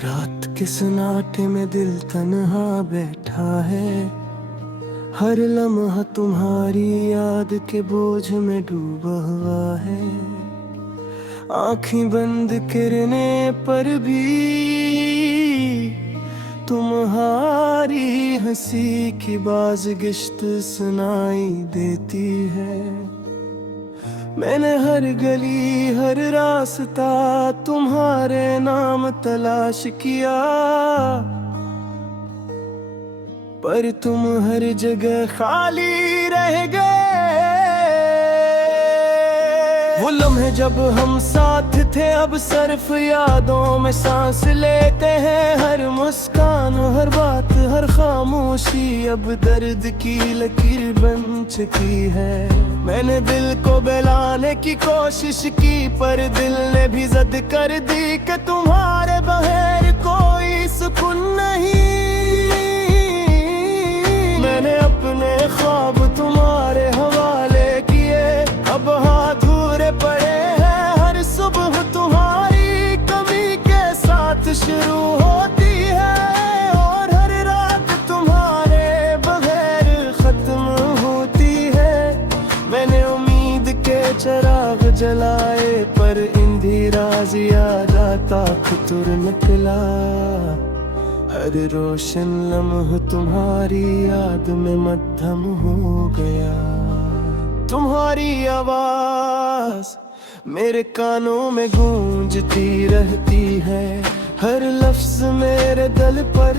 रात के सन्नाटे में दिल तन्हा बैठा है, हर लम्हा तुम्हारी याद के बोझ में डूबा हुआ है। आँखें बंद करने पर भी तुम्हारी हंसी की बाज़गिश्त सुनाई देती है। मैंने हर गली हर रास्ता तुम्हारे नाम तलाश किया, पर तुम हर जगह खाली रह गए। वो लम्हे जब हम साथ थे अब सिर्फ यादों में सांस लेते हैं। हर मुस्कान हर बात हर खामोशी अब दर्द की लकीर बन चुकी है। मैंने दिल को बहलाने की कोशिश की, पर दिल ने भी जिद कर दी कि तुम्हारे बगैर कोई सुकून नहीं। मैंने अपने ख्वाब तुम्हारे हवाले किए, अब हाथ अधूरे पड़े हैं। हर सुबह तुम्हारी कमी के साथ शुरू होती है, और हर रात तुम्हारे बगैर खत्म होती है। मैंने उम्मीद के चिराग जलाए, पर अंधेरा ज्यादा खुतुर निकला। हर रोशन लम्हा तुम्हारी याद में मद्धम हो गया। तुम्हारी आवाज मेरे कानों में गूंजती रहती है, हर लफ्ज मेरे दिल पर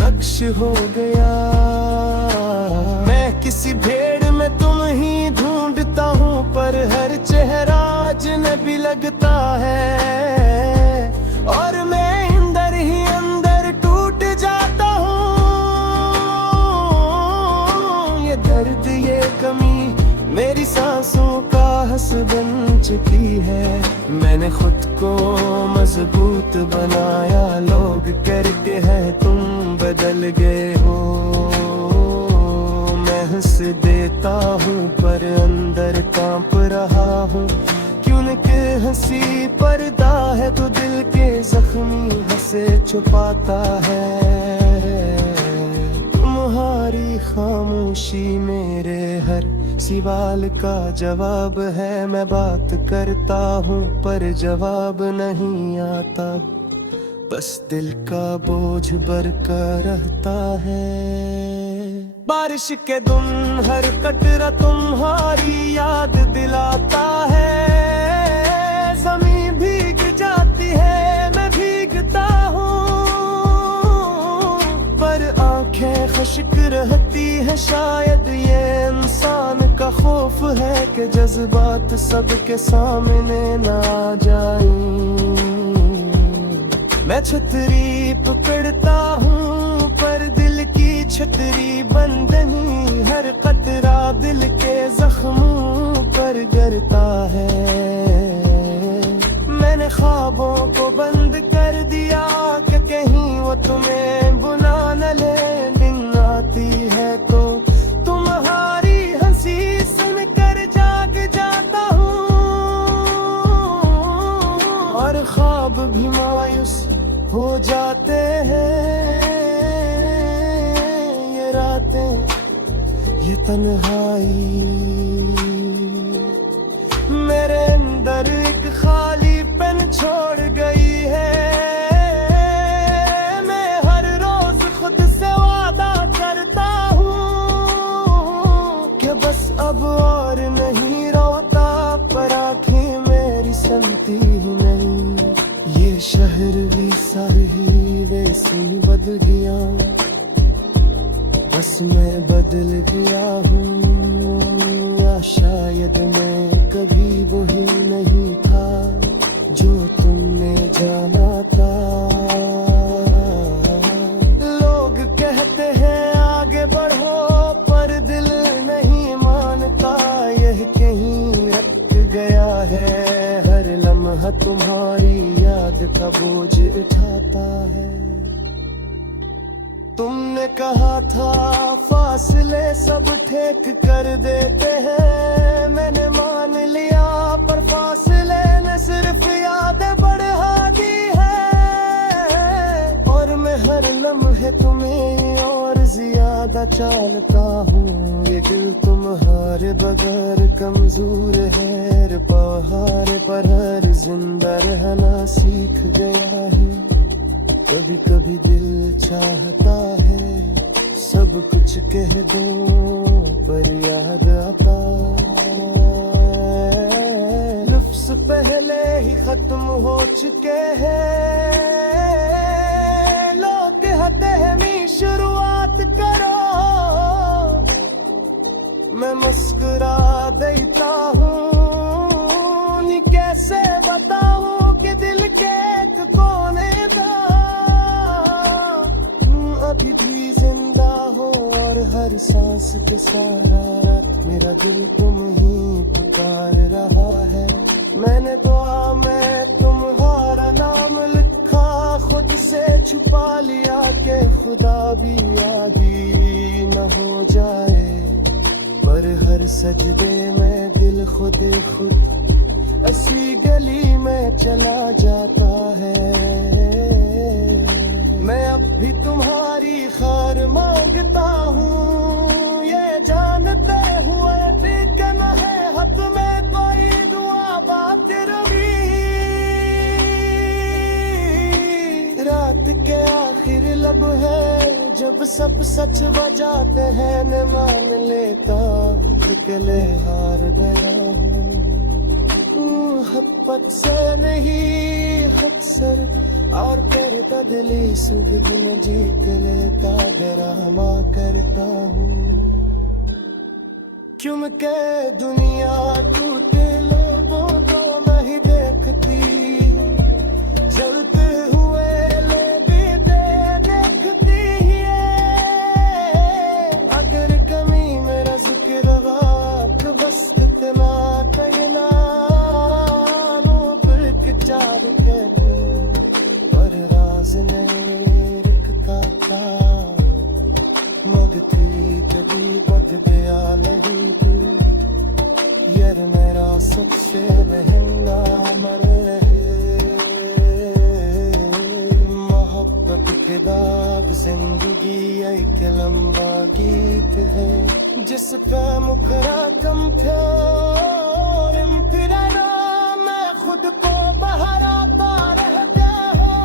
नक्श हो गया। मैं किसी भीड़ में तुम ही ढूंढता हूँ, पर हर चेहरा अजनबी लगता है, और मैं अंदर ही अंदर टूट जाता हूँ। ये दर्द ये कमी मेरी सांसों का हंस बन चुकी है। मैंने खुद को मजबूत बनाया, लोग कहते हैं तुम बदल गए हो। मैं हंस देता हूँ पर अंदर कांप रहा हूँ, क्योंकि हंसी पर्दा है तो दिल के जख्मी हंसे छुपाता है। तुम्हारी खामोशी मेरे हर सवाल का जवाब है। मैं बात करता हूँ पर जवाब नहीं आता, बस दिल का बोझ बरकरार रहता है। बारिश के दिन हर कतरा तुम्हारी याद दिलाता है। ज़मीन भीग जाती है मैं भीगता हूँ, पर आंखें खुश्क रहती है। शायद ये इंसान का खौफ है कि जज्बात सबके सामने ना आ जाएं। मैं छतरी पकड़ता हूँ पर दिल की छतरी बंद नहीं। हर कतरा दिल के जख्मों पर गिरता है। मैंने ख्वाबों को बंद कर दिया कि कहीं वो तुम्हें बुला न ले। दिन आती है तो तुम्हारी हंसी सुनकर जाग जाता हूँ, और ख्वाब भी मायूस हो जाते हैं। ये रातें ये तन्हाई मेरे अंदर एक खाली पेन छोड़ गई है। मैं हर रोज खुद से वादा करता हूँ कि बस अब और नहीं रोता, पर आँखें मेरी सुनती ही नहीं। ये शहर भी सारी वैसे ही बदल गया, बस मैं बदल गया हूँ, या शायद मैं कभी वही नहीं था जो तुमने जाना था। लोग कहते हैं आगे बढ़ो, पर दिल नहीं मानता। यह कहीं रख गया है, हर लम्हा तुम्हारी याद का बोझ उठाता है। तुमने कहा था फासले सब ठीक कर देते हैं, मैंने मान लिया, पर फासले ने सिर्फ यादें बढ़ा दी है। लम्हे तुम्हें और ज्यादा चाहता हूँ। ये दिल तुम्हारे बगैर कमजोर है, पहाड़ पर हर जिंदा रहना सीख गया है। कभी कभी दिल चाहता है सब कुछ कह दो, पर याद आता लफ्ज़ पहले ही खत्म हो चुके हैं। लोग कहते हैं मी शुरुआत करो, मैं मुस्कुरा देता हूँ। नी कैसे बताऊँ कि दिल के एक कोने था अभी भी जिंदा हो, और हर सांस के सारा रात मेरा दिल तुम ही पुकार रहा है। मैंने दुआ में तुम्हारा नाम लिखा, खुद से छुपा लिया कि खुदा भी आदि न हो जाए। पर हर सजदे में दिल खुद खुद ऐसी गली में चला जाता है। मैं अब भी तुम्हारी खैर मांगता हूँ, ये जानते हुए भी कि न है हक में कोई दुआ बातिर भी। रात के आखिर लब है जब सब सच बजाते हैं, न मान लेता निकले हार गया हूँ। मोहब्बत से नहीं अक्सर और कर बदली सुबह में जीत लेता डरामा करता हूँ। क्योंकि दुनिया टूटे लोगों को नहीं देखती, जलते हुए भी देखती है। अगर कमी मेरा जिक्र बात बस इतना कहना, चार कहती पर राज ने रिखता था। मगती कभी पद दिया नहीं थी, यार मेरा सबसे महंगा मरे। मोहब्बत के दाग जिंदगी एक लंबा गीत है, जिस पे मुखरा कम थे फिर मैं खुद को बहराता रहता हूँ।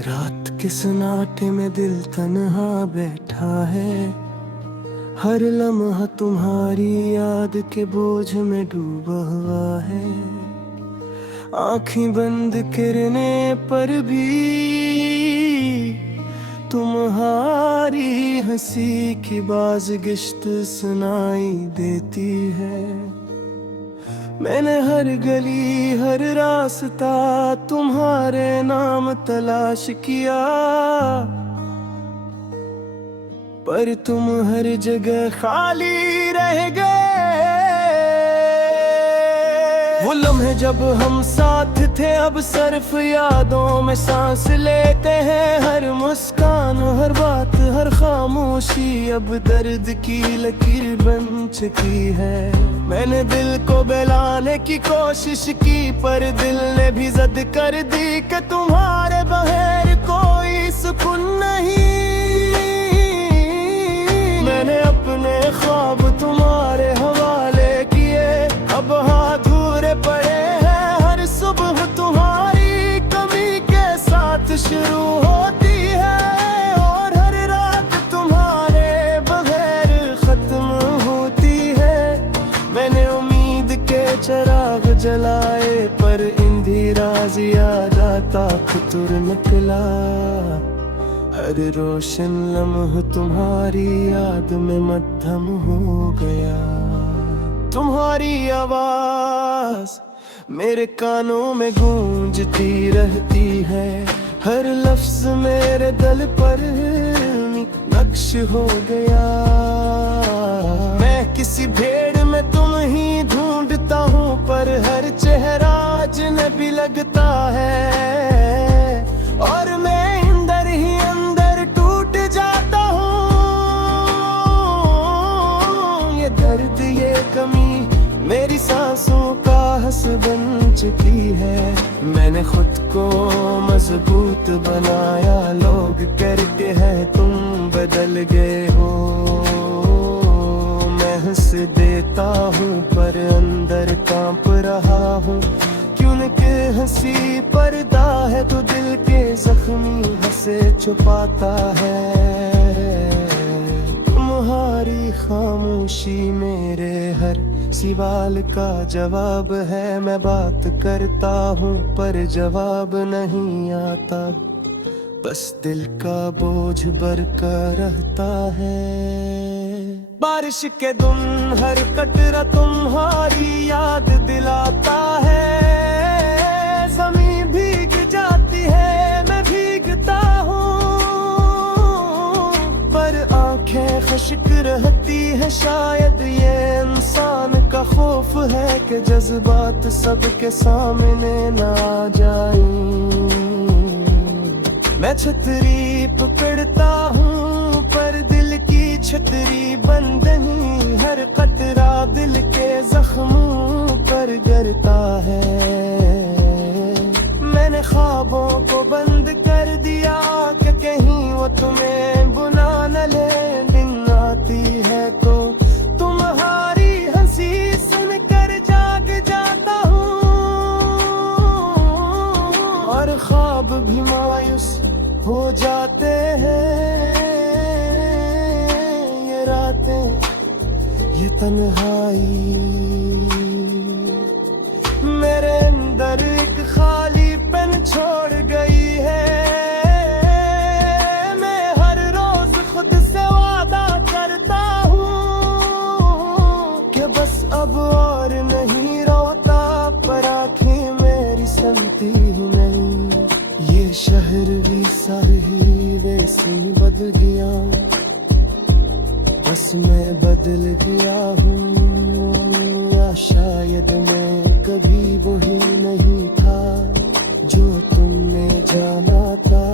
रात के सन्नाटे में दिल तन्हा बैठा है, हर लम्हा तुम्हारी याद के बोझ में डूबा हुआ है। आँखें बंद करने पर भी तुम्हारी हंसी की बाज़गिश्त सुनाई देती है। मैंने हर गली हर रास्ता तुम्हारे नाम तलाश किया, पर तुम हर जगह खाली रह गए। वो लम्हे जब हम साथ थे अब सिर्फ यादों में सांस लेते हैं। हर मुस्कान हर बात हर खामोशी अब दर्द की लकीर बन चुकी है। मैंने दिल को बहलाने की कोशिश की, पर दिल ने भी जिद कर दी कि तुम्हारे बगैर कोई सुकून नहीं। मैंने अपने ख्वाब तुम्हारे हवाले किए, अब हाथ पड़े हैं। हर सुबह तुम्हारी कमी के साथ शुरू होती है, और हर रात तुम्हारे बगैर खत्म होती है। मैंने उम्मीद के चिराग जलाए, पर अंधेरा ज़्यादा खुतुर निकला। हर रोशन लम्हा तुम्हारी याद में मद्धम हो गया। तुम्हारी आवाज मेरे कानों में गूंजती रहती है, हर लफ्ज मेरे दिल पर नक्श हो गया। मैं किसी भीड़ में तुम ही ढूंढता हूँ, पर हर चेहरा अजनबी लगता है, और मैं अंदर ही अंदर टूट जा बनाया लोग करके है तुम बदल गए हो। मैं हंस देता हूँ पर अंदर कांप रहा हूँ, क्योंकि हंसी पर्दा है तो दिल के जख्मी हंसे छुपाता है। तुम्हारी खामोशी मेरे हर सवाल का जवाब है। मैं बात करता हूँ पर जवाब नहीं आता, बस दिल का बोझ बरकरार रहता है। बारिश के दिन हर कतरा तुम्हारी याद दिलाता है। ज़मीन भीग जाती है, मैं भीगता हूँ, पर आंखें खुश्क रहती है। शायद ये इंसान का खौफ है कि जज्बात सबके सामने ना आ जाएं। मैं छतरी पकड़ता हूँ पर दिल की छतरी बंद नहीं। हर कतरा दिल के जख्मों पर गिरता है। मैंने ख्वाबों को बंद कर दिया कि कहीं वो तुम्हें बुला न ले। दिन आती है तो तुम्हारी हंसी सुनकर जाग जाता हूँ, और ख्वाब भी मायूस हो जाते हैं। ये रातें, ये तन्हाई मेरे अंदर एक खालीपन छोड़ गई है। मैं हर रोज खुद से वादा करता हूँ कि बस अब और नहीं रोता, पर आँखें मेरी सुनती ही नहीं। ये शहर भी सारी वैसे ही बदल गया, बस मैं बदल गया हूँ, या शायद मैं कभी वही नहीं था जो तुमने जाना था।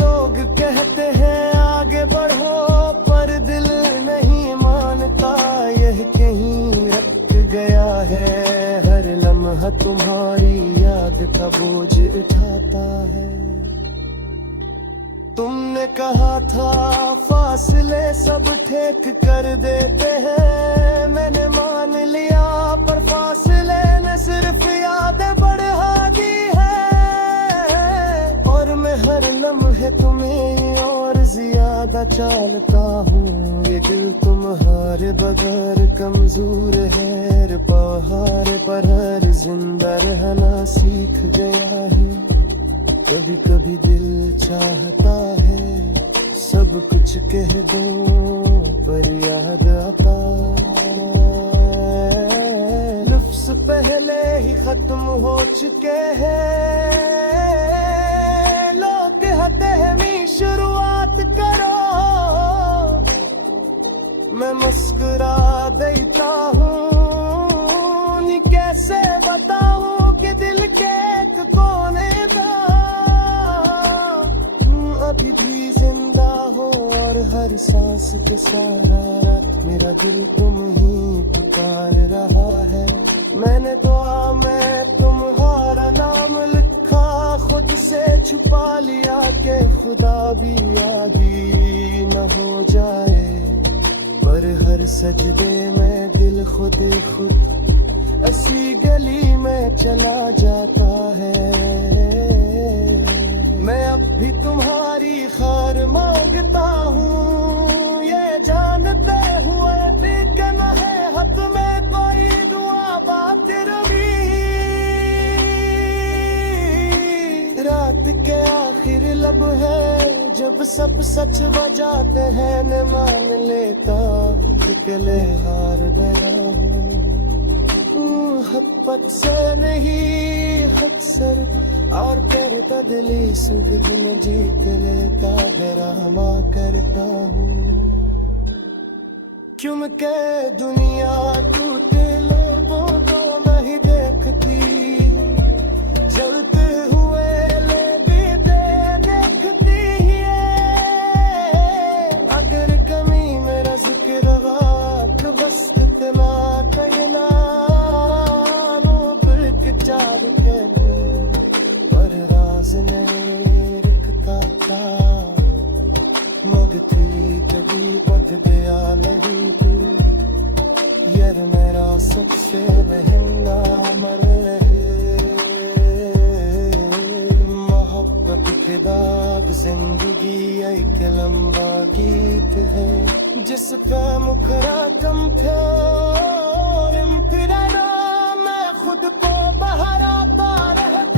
लोग कहते हैं आगे बढ़ो पर दिल नहीं मानता। यह कहीं रख गया है, हर लम्हा तुम्हारी याद का बोझ उठाता है। तुमने कहा था फासले सब ठीक कर देते हैं, मैंने मान लिया, पर फासले ने सिर्फ यादें बढ़ा दी है। और मैं हर लम्हे तुम्हें और ज्यादा चाहता हूँ। ये दिल तुम्हारे बगैर कमजोर है, पहाड़ पर हर जिंदा रहना सीख गया है। कभी कभी दिल चाहता है सब कुछ कह दूं, पर याद आता लफ्ज़ पहले ही खत्म हो चुके हैं। लोग कहते हैं मैं शुरुआत करो, मैं मुस्कुरा देता हूँ। कैसे बताऊँ कि दिल के एक कोने का अभी भी जिंदा हो, और हर सांस के सारा रात मेरा दिल तुम ही पुकार रहा है। मैंने दुआ में तुम्हारा नाम लिखा, खुद से छुपा लिया कि खुदा भी आगे न हो जाए। पर हर सजदे में दिल खुद खुद ऐसी गली में चला जाता है। मैं अब भी तुम्हारी खैर मांगता हूँ, ये जानते हुए भी कि न है हक में कोई दुआ बातिर भी। रात के आखिर लब है जब सब सच बजाते हैं, न मान लेता निकले हार बरा हूँ। हब्बत से नहीं अक्सर और करता दिली सुख में जीत लेता डरामा करता हूँ। क्योंकि दुनिया टूटे लोगों को नहीं देखती, जलते हुए ले भी देखती है। अगर कमी मेरा जिक्र बात बस इतना कहना, चार के सा मुझ थी कभी पद दिया नहीं तू यार मेरा सबसे महंगा मर मोहब्बत के दाग जिंदगी एक लंबा गीत है जिस पे मुखरा कम थे और फिर मैं खुद को बहराता रहता